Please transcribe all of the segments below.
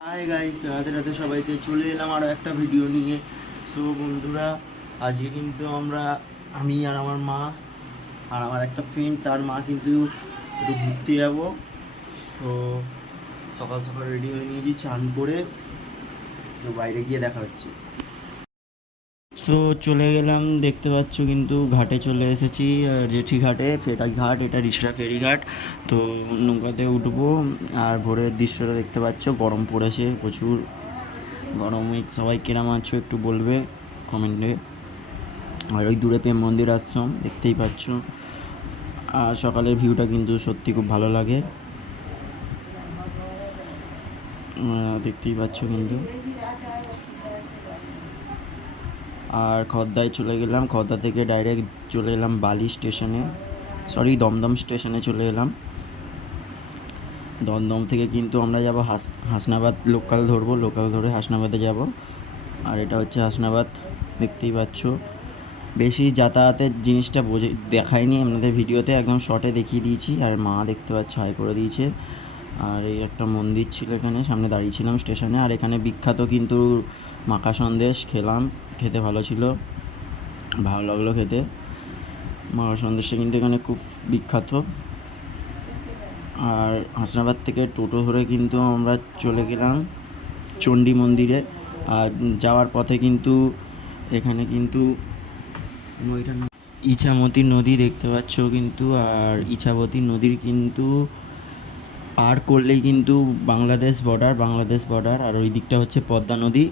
Hi guys, রাতে রাতে সবাইকে চলে এলাম আরও একটা ভিডিও নিয়ে। সো বন্ধুরা, আজকে কিন্তু আমি আর আমার মা আর আমার একটা ফ্রেন্ড তার মা কিন্তু একটু ঘুরতে যাবো। তো সকাল সকাল রেডি হয়ে নিয়েছি চান করে। তো বাইরে গিয়ে দেখা হচ্ছে। সো চলে গেলাম, দেখতে পাচ্ছ কিন্তু ঘাটে চলে এসেছি, জেঠি ঘাটে, ফেরি ঘাট, এটা রিসরা ফেরি ঘাট। তো নৌকাতে উঠবো। আর ভোরের দৃশ্যটা দেখতে পাচ্ছ, গরম পড়েছে প্রচুর। গরমে সবাই কিরম আছো একটু বলবে কমেন্টে। আর ওই দূরে প্রেম মন্দির আশ্রম দেখতেই পাচ্ছ। আর সকালের ভিউটা কিন্তু সত্যি খুব ভালো লাগে, দেখতেই পাচ্ছ কিন্তু। আর খদ্দায় চলে গেলাম, খদ্দা থেকে ডাইরেক্ট চলে এলাম বালি স্টেশনে, দমদম স্টেশনে চলে এলাম। দমদম থেকে কিন্তু আমরা যাব হাসনাবাদ, লোকাল ধরবো, লোকাল ধরে হাসনাবাদে যাব। আর এটা হচ্ছে হাসনাবাদ, দেখতেই পাচ্ছ। বেশি যাতায়াতের জিনিসটা দেখায়নি আপনাদের ভিডিওতে, একদম শর্টে দেখিয়ে দিয়েছি। আর মা দেখতে পাচ্ছ হাই করে দিয়েছে। আর এই একটা মন্দির ছিল, এখানে সামনে দাঁড়িয়েছিলাম স্টেশনে। আর এখানে বিখ্যাত কিন্তু মাখা সন্দেশ খেলাম, খেতে ভালো ছিল, ভালো লাগলো খেতে। মাখা সন্দেশটা কিন্তু এখানে খুব বিখ্যাত। আর হাসনাবাদ থেকে টোটো ধরে কিন্তু আমরা চলে গেলাম চণ্ডী মন্দিরে। আর যাওয়ার পথে কিন্তু এখানে কিন্তু ইছামতি নদী দেখতে পাচ্ছ কিন্তু। আর ইছামতি নদীর কিন্তু পার করলেই কিন্তু বাংলাদেশ বর্ডার। আর ওই দিকটা হচ্ছে পদ্মা নদী।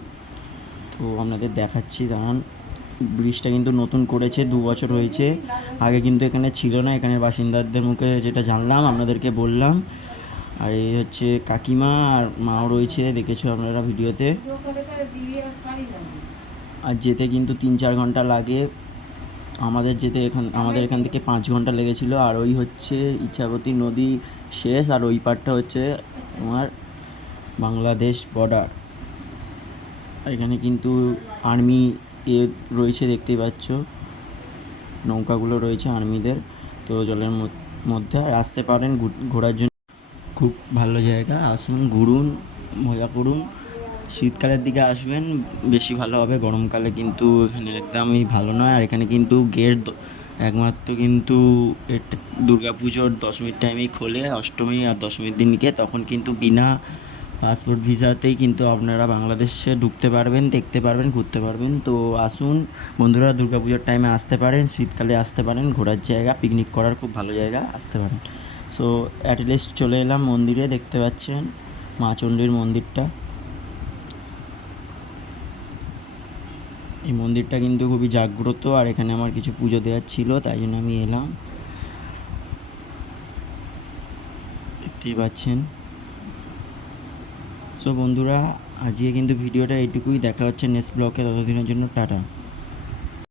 তো আপনাদের দেখাচ্ছি, দাঁড়ান। ব্রিজটা কিন্তু নতুন করেছে, 2 বছর হয়েছে, আগে কিন্তু এখানে ছিল না। এখানে বাসিন্দাদের মুখে যেটা জানলাম আপনাদেরকে বললাম। আর এই হচ্ছে কাকিমা, আর মাও রয়েছে, দেখেছো আপনারা ভিডিওতে। আর যেতে কিন্তু 3-4 ঘন্টা লাগে আমাদের এখান থেকে 5 ঘন্টা লেগেছিল। আর ওই হচ্ছে ইছামতি নদী শেষ, আর ওই পারটা হচ্ছে তোমার বাংলাদেশ বর্ডার। এখানে কিন্তু আর্মি রয়েছে, দেখতেই পাচ্ছ, নৌকাগুলো রয়েছে আর্মিদের। তো জলের মধ্যে আর আসতে পারেন ঘোরার জন্য, খুব ভালো জায়গা, আসুন, ঘুরুন, মজা করুন। শীতকালের দিকে আসবেন বেশি ভালো হবে, গরমকালে কিন্তু এখানে একদমই ভালো নয়। আর এখানে কিন্তু গেট একমাত্র কিন্তু দুর্গা পুজোর দশমীর টাইমেই খোলে, অষ্টমী আর দশমীর দিনকে, তখন কিন্তু বিনা পাসপোর্ট ভিসাতেই কিন্তু আপনারা বাংলাদেশে ঢুকতে পারবেন, দেখতে পারবেন, ঘুরতে পারবেন। তো আসুন বন্ধুরা, দুর্গা পুজোর টাইমে আসতে পারেন, শীতকালে আসতে পারেন, ঘোরার জায়গা, পিকনিক করার খুব ভালো জায়গা, আসতে পারেন। সো অ্যাটলিস্ট চলে এলাম মন্দিরে, দেখতে পাচ্ছেন মা চণ্ডীর মন্দিরটা। এই মন্দিরটা কিন্তু খুবই জাগ্রত। আর এখানে আমার কিছু পুজো দেওয়ার ছিল, তাই জন্য আমি এলাম, দেখতেই পাচ্ছেন। সো বন্ধুরা, আজকে কিন্তু ভিডিওটা এইটুকুই, দেখা হচ্ছে নেক্সট ব্লগে, ততদিনের জন্য টাটা।